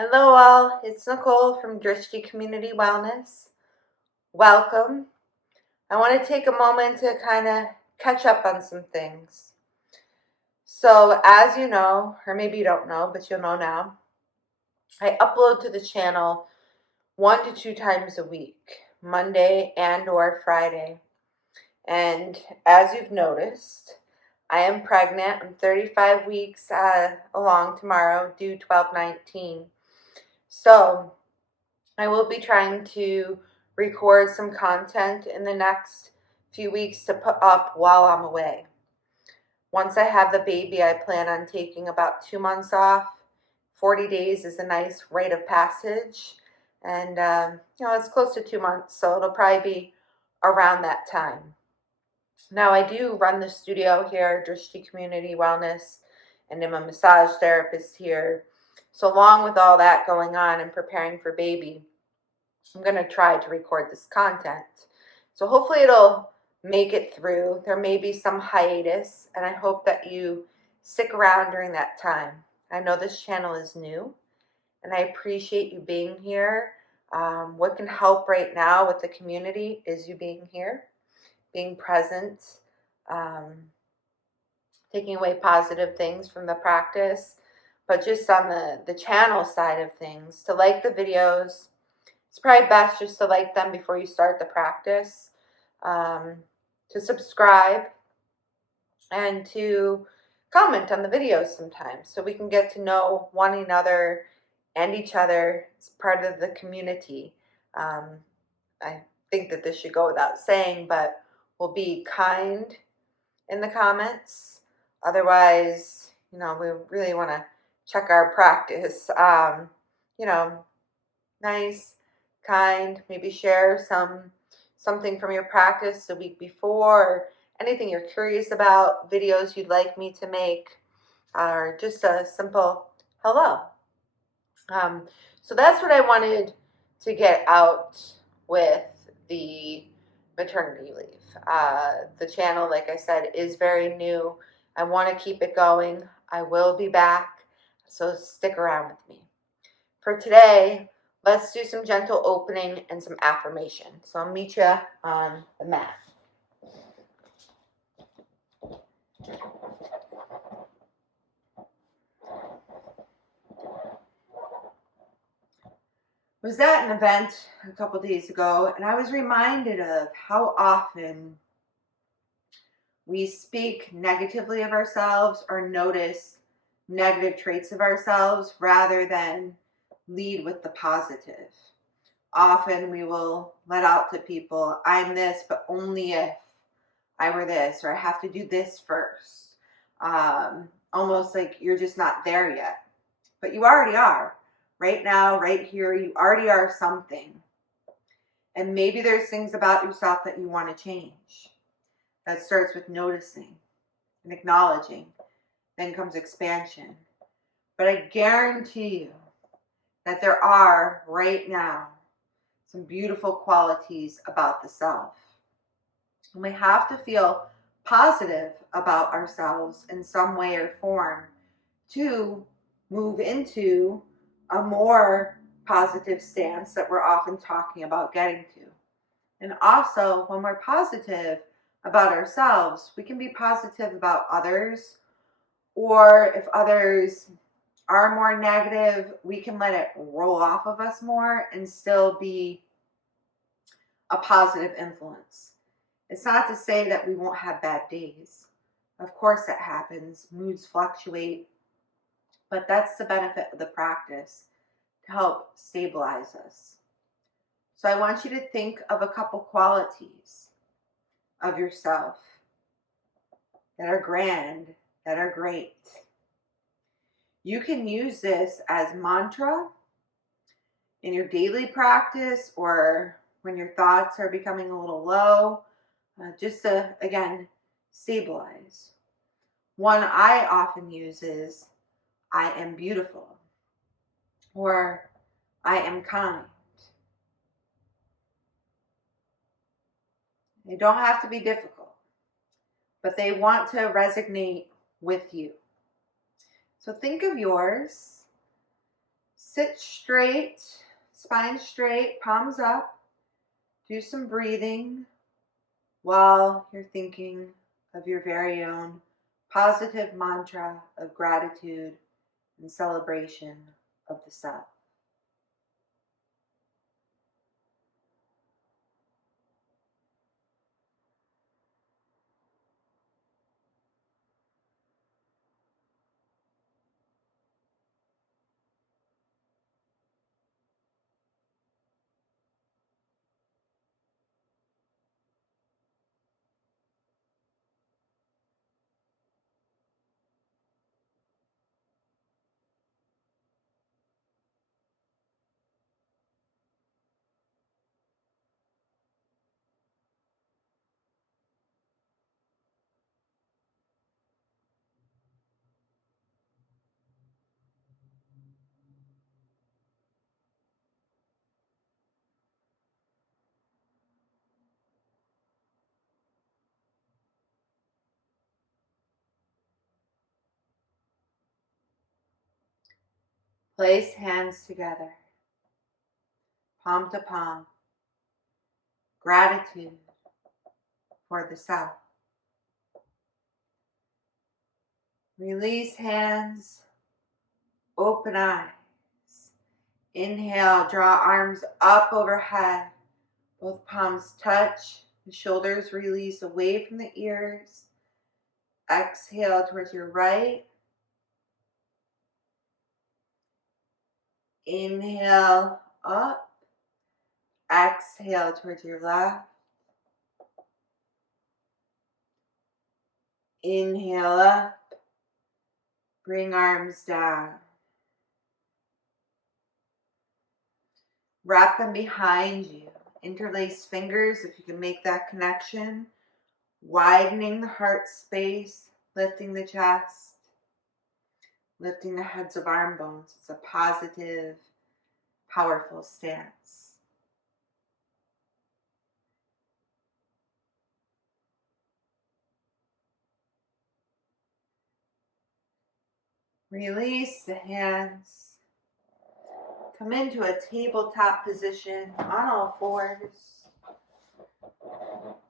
Hello all, it's Nicole from Drishti Community Wellness. Welcome. I want to take a moment to kind of catch up on some things. So as you know, or maybe you don't know, but you'll know now, I upload to the channel 1 to 2 times a week, Monday and or Friday. And as you've noticed, I am pregnant. I'm 35 weeks along tomorrow, due 12/19. So I will be trying to record some content in the next few weeks to put up while I'm away. Once I have the baby, I plan on taking about 2 months off. 40 days is a nice rite of passage. And, it's close to 2 months, so it'll probably be around that time. Now, I do run the studio here, Drishti Community Wellness, and I'm a massage therapist here. So along with all that going on and preparing for baby, I'm going to try to record this content. So hopefully it'll make it through. There may be some hiatus, and I hope that you stick around during that time. I know this channel is new, and I appreciate you being here. What can help right now with the community is you being here, being present, taking away positive things from the practice, but just on the channel side of things, to like the videos. It's probably best just to like them before you start the practice, to subscribe, and to comment on the videos sometimes so we can get to know one another and each other as part of the community. I think that this should go without saying, but we'll be kind in the comments. Otherwise, we really want to check our practice. Nice, kind, maybe share something from your practice the week before, or anything you're curious about, videos you'd like me to make, or just a simple hello. So that's what I wanted to get out with the maternity leave. The channel, like I said, is very new. I want to keep it going. I will be back, so stick around with me. For today, let's do some gentle opening and some affirmation. So I'll meet you on the mat. I was at an event a couple days ago, and I was reminded of how often we speak negatively of ourselves or notice negative traits of ourselves rather than lead with the positive. Often we will let out to people, I'm this, but only if I were this, or I have to do this first. Almost like you're just not there yet. But you already are. Right now, right here, you already are something. And maybe there's things about yourself that you want to change. That starts with noticing and acknowledging. Then comes expansion. But I guarantee you that there are, right now, some beautiful qualities about the self. And we have to feel positive about ourselves in some way or form to move into a more positive stance that we're often talking about getting to. And also, when we're positive about ourselves, we can be positive about others, or if others are more negative, we can let it roll off of us more and still be a positive influence. It's not to say that we won't have bad days. Of course that happens. Moods fluctuate. But that's the benefit of the practice, to help stabilize us. So I want you to think of a couple qualities of yourself that are grand, that are great. You can use this as mantra in your daily practice, or when your thoughts are becoming a little low, just to, again, stabilize. One I often use is, I am beautiful, or I am kind. They don't have to be difficult, but they want to resonate with you. So think of yours. sit straight, spine straight, palms up. Do some breathing while you're thinking of your very own positive mantra of gratitude and celebration of the self. Place hands together, palm to palm. Gratitude for the self. Release hands, open eyes. Inhale, draw arms up overhead. Both palms touch, the shoulders release away from the ears. Exhale towards your right. Inhale up. Exhale towards your left. Inhale up. Bring arms down. Wrap them behind you. Interlace fingers if you can make that connection. Widening the heart space, lifting the chest, lifting the heads of arm bones. It's a positive, powerful stance. Release the hands. Come into a tabletop position on all fours.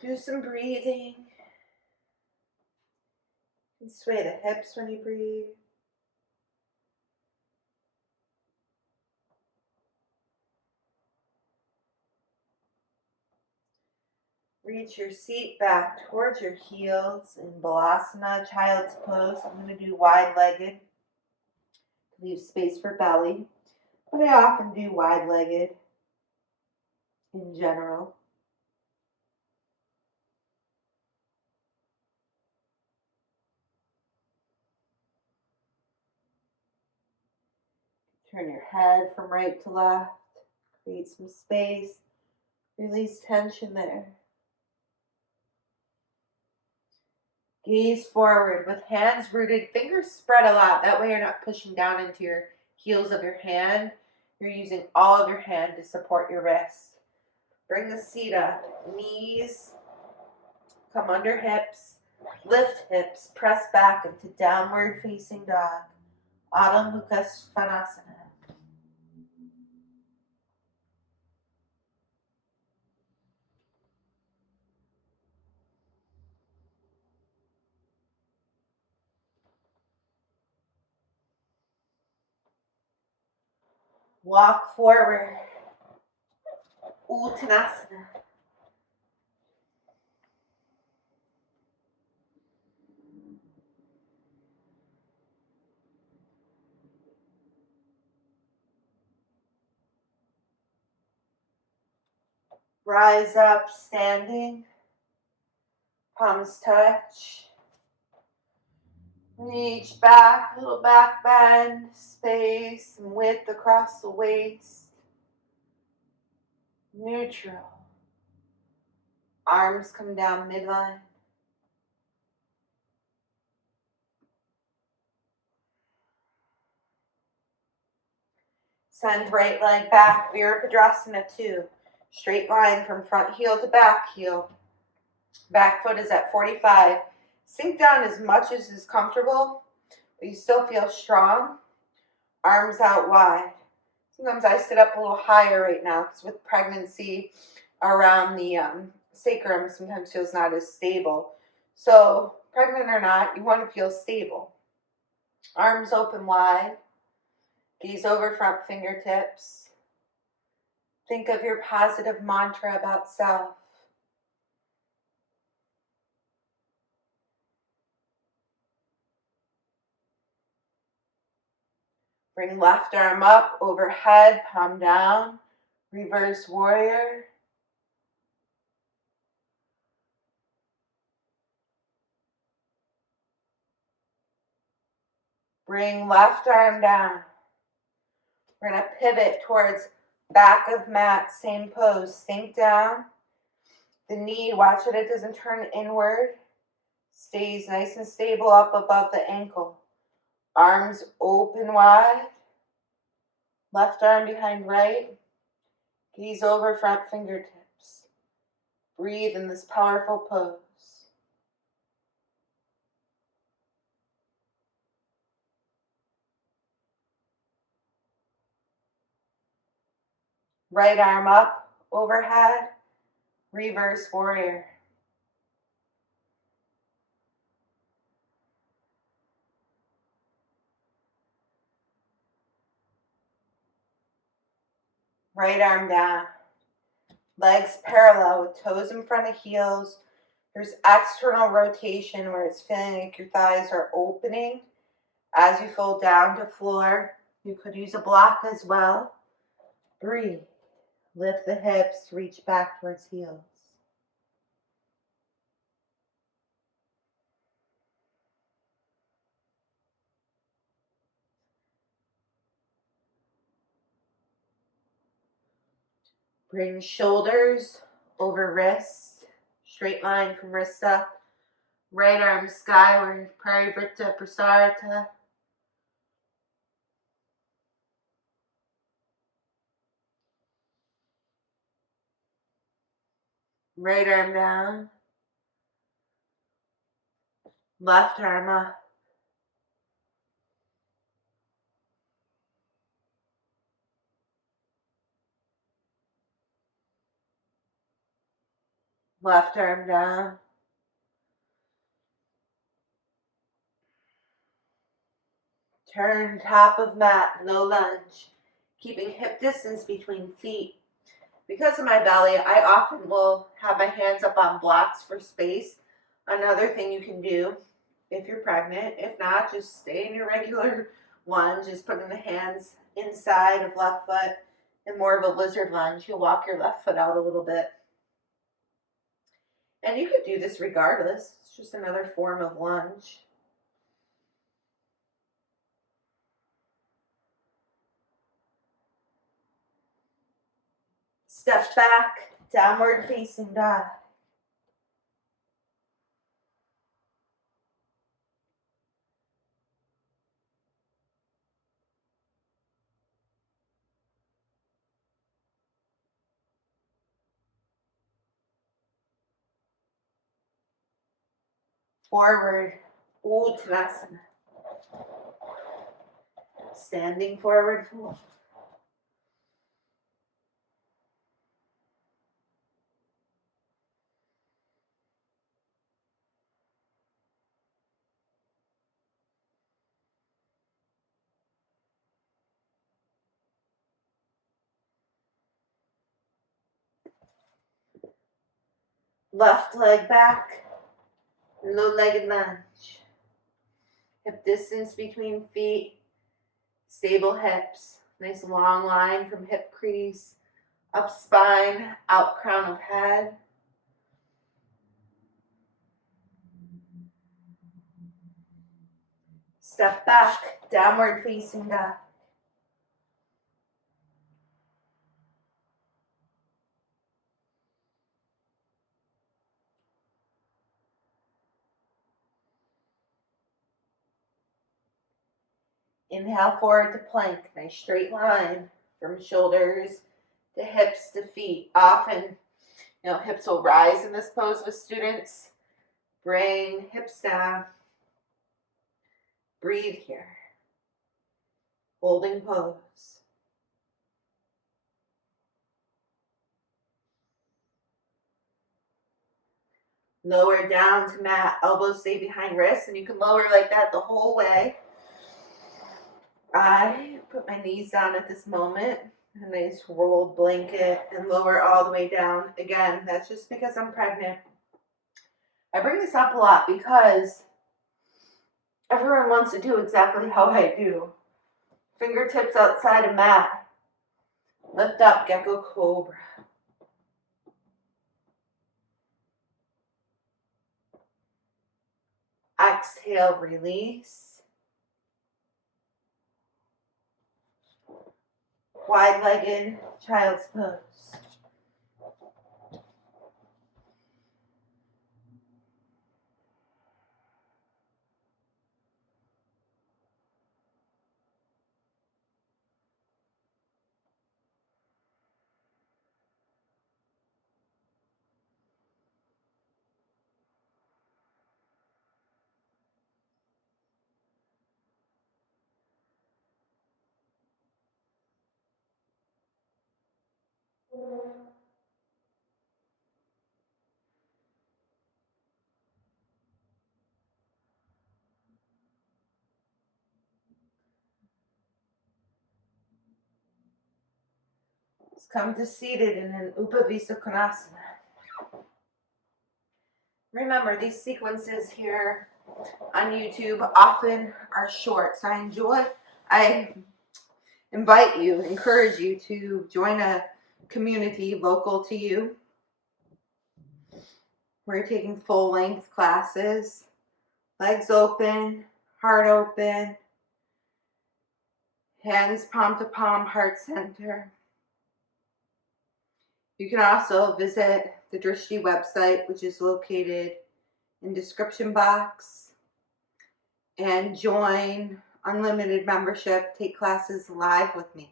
Do some breathing. And sway the hips when you breathe. Reach your seat back towards your heels in Balasana, child's pose. I'm going to do wide-legged. Leave space for belly. But I often do wide-legged in general. Turn your head from right to left. Create some space. Release tension there. Gaze forward with hands rooted, fingers spread a lot. That way you're not pushing down into your heels of your hand. You're using all of your hand to support your wrist. Bring the seat up. Knees come under hips. Lift hips. Press back into downward facing dog. Adho Mukha Svanasana. Walk forward. Uttanasana. Rise up standing. Palms touch. Reach back, little back bend, space and width across the waist. Neutral. Arms come down midline. Send right leg back, Virabhadrasana 2. Straight line from front heel to back heel. Back foot is at 45. Sink down as much as is comfortable, but you still feel strong. Arms out wide. Sometimes I sit up a little higher right now because with pregnancy around the sacrum sometimes feels not as stable. So pregnant or not, you want to feel stable. Arms open wide, gaze over front fingertips. Think of your positive mantra about self. Bring left arm up, overhead, palm down, reverse warrior. Bring left arm down. We're going to pivot towards back of mat, same pose. Sink down. The knee, watch that it doesn't turn inward. Stays nice and stable up above the ankle. Arms open wide. Left arm behind right. Gaze over front fingertips. Breathe in this powerful pose. Right arm up, overhead, reverse warrior. Right arm down. Legs parallel with toes in front of heels. There's external rotation where it's feeling like your thighs are opening as you fold down to floor. You could use a block as well. Breathe. Lift the hips, reach back towards heels. Bring shoulders over wrists, straight line from wrist up. Right arm skyward, Parivrtta Prasarita. Right arm down. Left arm up. Left arm down. Turn top of mat, low lunge. Keeping hip distance between feet. Because of my belly, I often will have my hands up on blocks for space. Another thing you can do if you're pregnant, if not, just stay in your regular lunge, just putting the hands inside of left foot and more of a lizard lunge. You'll walk your left foot out a little bit. And you could do this regardless. It's just another form of lunge. Step back, downward facing dog. Forward, Uttanasana. Standing forward fold. Left leg back, low-legged lunge. Hip distance between feet, stable hips. Nice long line from hip crease, up spine, out crown of head. Step back, downward facing dog. Inhale forward to plank, nice straight line from shoulders to hips to feet. Often, hips will rise in this pose with students. Bring hips down. Breathe here. Holding pose. Lower down to mat, elbows stay behind wrists, and you can lower like that the whole way. I put my knees down at this moment, a nice rolled blanket, and lower all the way down. Again, that's just because I'm pregnant. I bring this up a lot because everyone wants to do exactly how I do. Fingertips outside of mat. Lift up, gecko cobra. Exhale, release. Wide-legged child's pose. Let's come to seated in an Upavisa Konasana. Remember, these sequences here on YouTube often are short, so I invite you, encourage you to join a community local to you. We're taking full length classes, legs open, heart open, hands palm to palm, heart center. You can also visit the Drishti website, which is located in description box, and join unlimited membership, take classes live with me.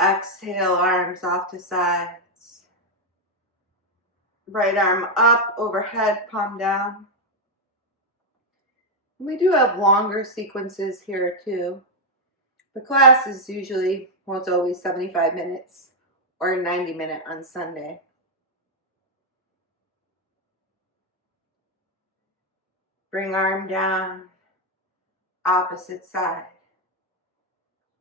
Exhale, arms off to sides. Right arm up, overhead, palm down. And we do have longer sequences here too. The class is usually, well, it's always 75 minutes or 90-minute on Sunday. Bring arm down, opposite side.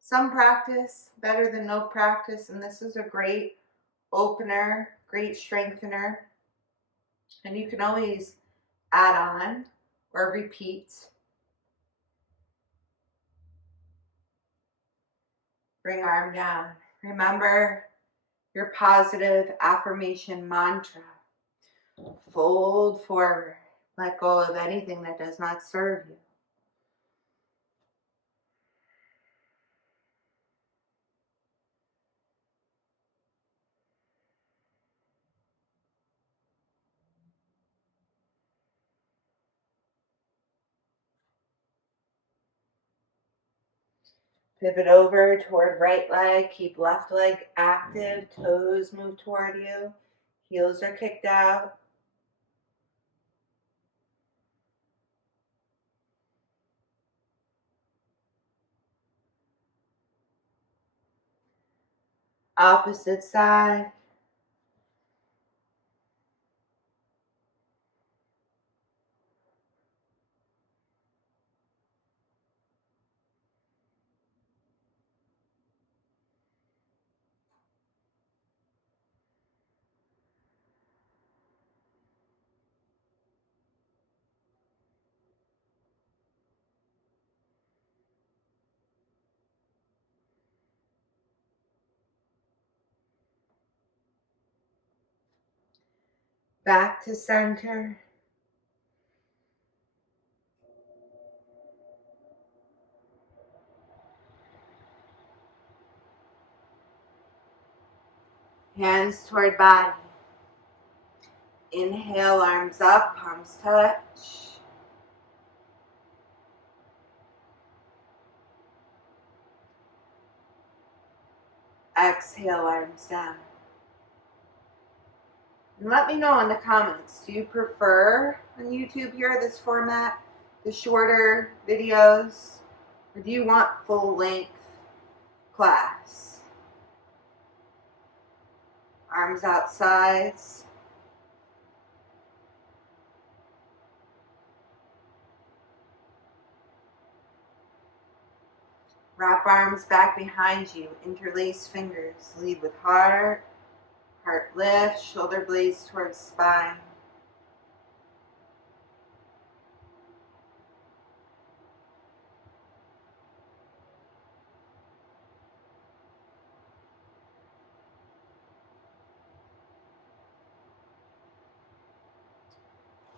Some practice better than no practice, and this is a great opener, great strengthener. And you can always add on or repeat. Bring arm down. Remember your positive affirmation mantra. Fold forward. Let go of anything that does not serve you. Pivot over toward right leg. Keep left leg active. Toes move toward you. Heels are kicked out. Opposite side. Back to center. Hands toward body. Inhale, arms up, palms touch. Exhale, arms down. And let me know in the comments, do you prefer on YouTube here this format, the shorter videos, or do you want full length class? Arms out sides. Wrap arms back behind you. Interlace fingers. Lead with heart. Heart lift. Shoulder blades towards spine.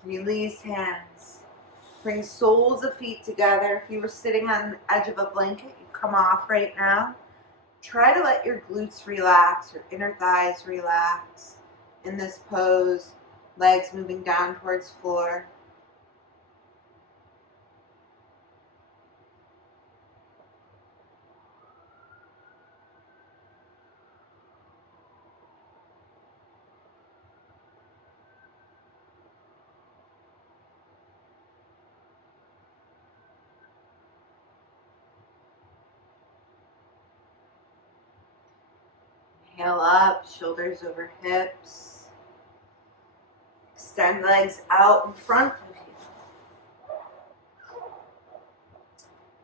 Release hands. Bring soles of feet together. If you were sitting on the edge of a blanket, you come off right now. Try to let your glutes relax, your inner thighs relax in this pose. Legs moving down towards floor. Inhale up, shoulders over hips. Extend legs out in front of you.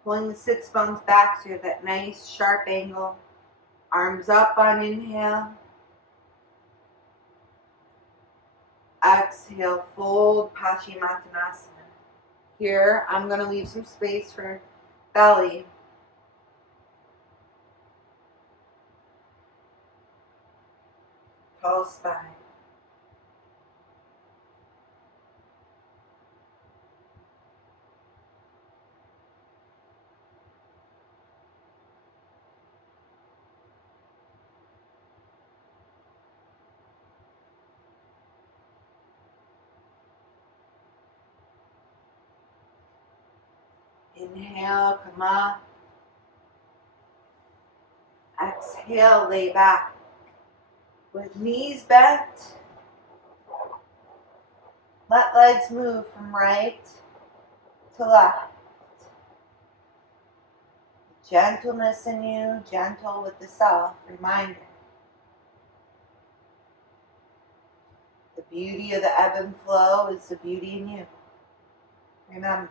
Pulling the sits bones back so you have that nice sharp angle. Arms up on inhale. Exhale, fold Paschimottanasana. Here, I'm going to leave some space for belly. Tall spine. Inhale, come up. Exhale, lay back. With knees bent, let legs move from right to left. Gentleness in you, gentle with the self, reminder. The beauty of the ebb and flow is the beauty in you. Remember.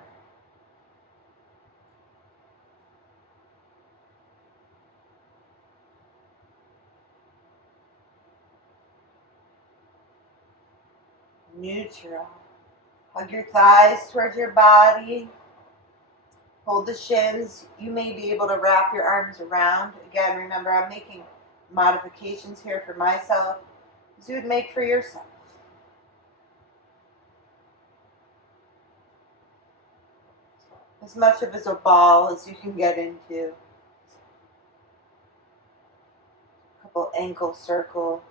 Neutral. Hug your thighs towards your body. Hold the shins. You may be able to wrap your arms around. Again, remember, I'm making modifications here for myself, as you would make for yourself. As much of as a ball as you can get into. A couple ankle circles.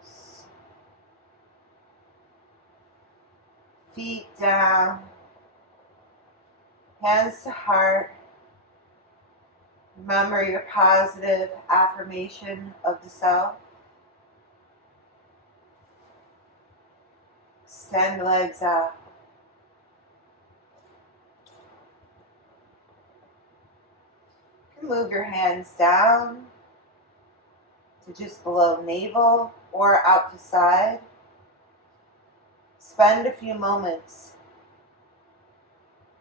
Feet down. Hands to heart. Remember your positive affirmation of the self. Extend legs out. You can move your hands down to just below navel or out to side. Spend a few moments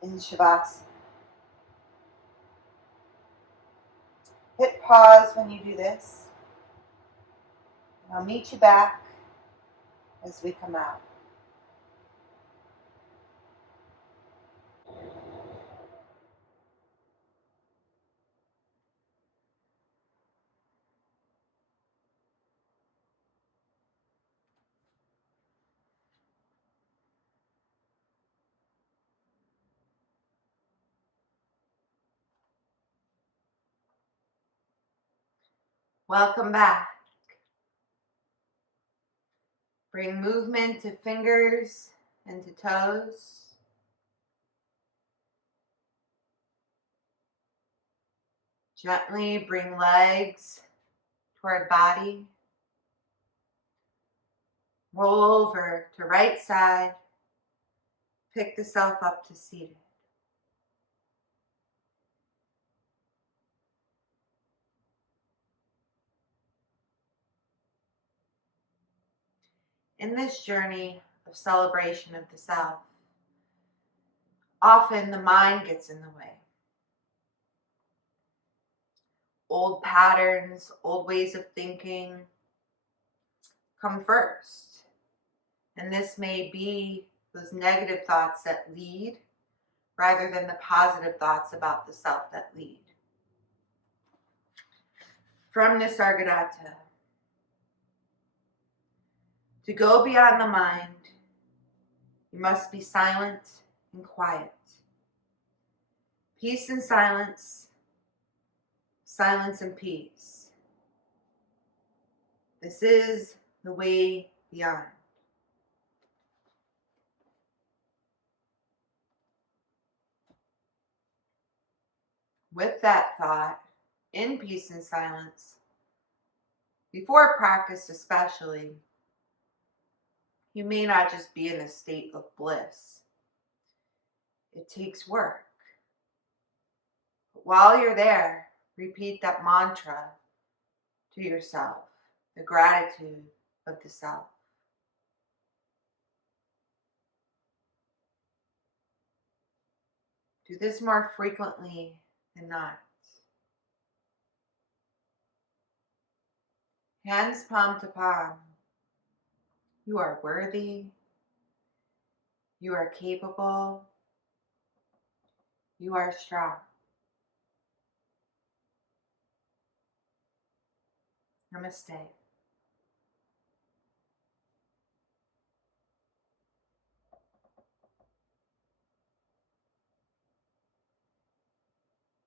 in Shavasana. Hit pause when you do this. I'll meet you back as we come out. Welcome back. Bring movement to fingers and to toes. Gently bring legs toward body. Roll over to right side. Pick the self up to seated. In this journey of celebration of the self, often the mind gets in the way. Old patterns, old ways of thinking come first. And this may be those negative thoughts that lead rather than the positive thoughts about the self that lead. From Nisargadatta, to go beyond the mind, you must be silent and quiet. Peace and silence, silence and peace. This is the way beyond. With that thought, in peace and silence, before practice especially, you may not just be in a state of bliss. It takes work. But while you're there, repeat that mantra to yourself, the gratitude of the self. Do this more frequently than not. Hands palm to palm. You are worthy. You are capable. You are strong. Namaste.